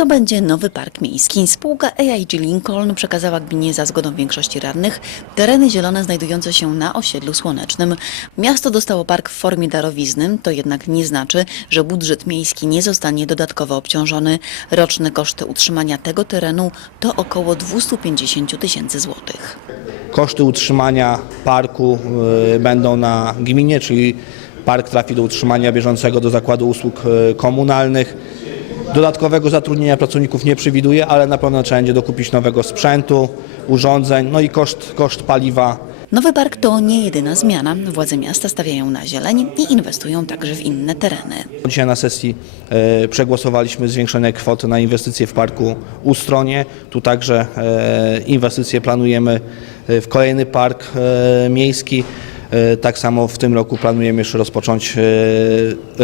To będzie nowy park miejski. Spółka AIG Lincoln przekazała gminie za zgodą większości radnych tereny zielone znajdujące się na osiedlu słonecznym. Miasto dostało park w formie darowizny, to jednak nie znaczy, że budżet miejski nie zostanie dodatkowo obciążony. Roczne koszty utrzymania tego terenu to około 250 tysięcy złotych. Koszty utrzymania parku y, będą na gminie, czyli park trafi do utrzymania bieżącego do Zakładu Usług y, Komunalnych. Dodatkowego zatrudnienia pracowników nie przewiduje, ale na pewno trzeba będzie dokupić nowego sprzętu, urządzeń, no i koszt, koszt paliwa Nowy park to nie jedyna zmiana. Władze miasta stawiają na zieleń i inwestują także w inne tereny. Dzisiaj na sesji e, przegłosowaliśmy zwiększone kwoty na inwestycje w parku Ustronie. Tu także e, inwestycje planujemy e, w kolejny park e, miejski. E, Tak samo w tym roku planujemy jeszcze rozpocząć e,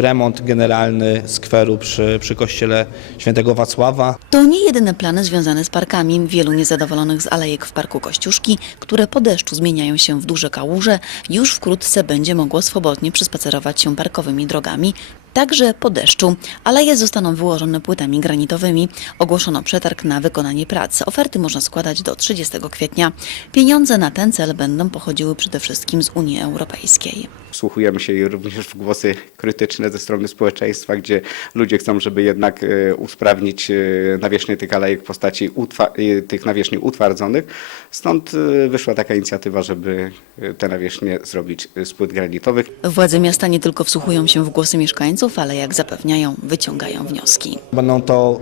remont generalny skweru przy, przy kościele świętego Wacława. To nie jedyne plany związane z parkami. Wielu niezadowolonych z alejek w parku Kościuszki, które po deszczu zmieniają się w duże kałuże, już wkrótce będzie mogło swobodnie przespacerować się parkowymi drogami. Także po deszczu. Aleje zostaną wyłożone płytami granitowymi. Ogłoszono przetarg na wykonanie prac. Oferty można składać do 30 kwietnia. Pieniądze na ten cel będą pochodziły przede wszystkim z Unii Europejskiej. Wsłuchujemy się również w głosy krytyczne ze strony społeczeństwa, gdzie ludzie chcą, żeby jednak e, usprawnić e, nawierzchnię tych alejek w postaci e, tych nawierzchni utwardzonych. Stąd wyszła taka inicjatywa, żeby te nawierzchnie zrobić z płyt granitowych. Władze miasta nie tylko wsłuchują się w głosy mieszkańców, ale jak zapewniają, wyciągają wnioski. Będą to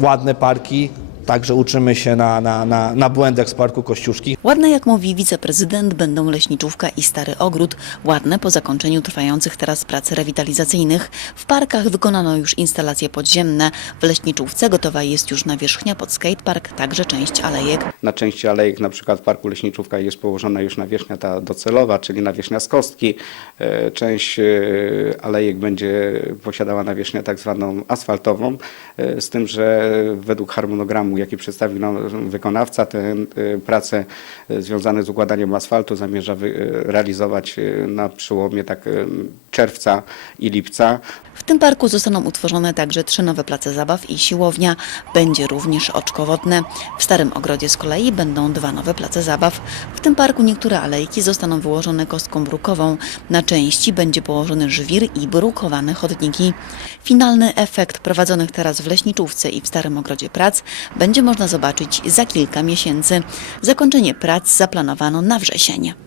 ładne parki, także uczymy się na, na, na, na błędach z parku Kościuszki. Ładne, jak mówi wiceprezydent, będą leśniczówka i stary ogród. Ładne po zakończeniu trwających teraz prac rewitalizacyjnych. W parkach wykonano już instalacje podziemne. W leśniczówce gotowa jest już nawierzchnia pod skatepark, także część alejek. Na części alejek, na przykład w Parku Leśniczówka jest położona już nawierzchnia ta docelowa, czyli nawierzchnia z kostki. E, Część e, alejek będzie posiadała nawierzchnię tak zwaną asfaltową, e, z tym, że według harmonogramu, jaki przedstawił nam wykonawca, te e, prace e, związane z układaniem asfaltu zamierza e, realizować na przełomie tak czerwca i lipca. W tym parku zostaną utworzone także trzy nowe place zabaw i siłownia. Będzie również oczko wodne. W Starym Ogrodzie z kolei będą dwa nowe place zabaw. W tym parku niektóre alejki zostaną wyłożone kostką brukową. Na części będzie położony żwir i brukowane chodniki. Finalny efekt prowadzonych teraz w Leśniczówce i w Starym Ogrodzie prac będzie można zobaczyć za kilka miesięcy. Zakończenie prac zaplanowano na wrzesień.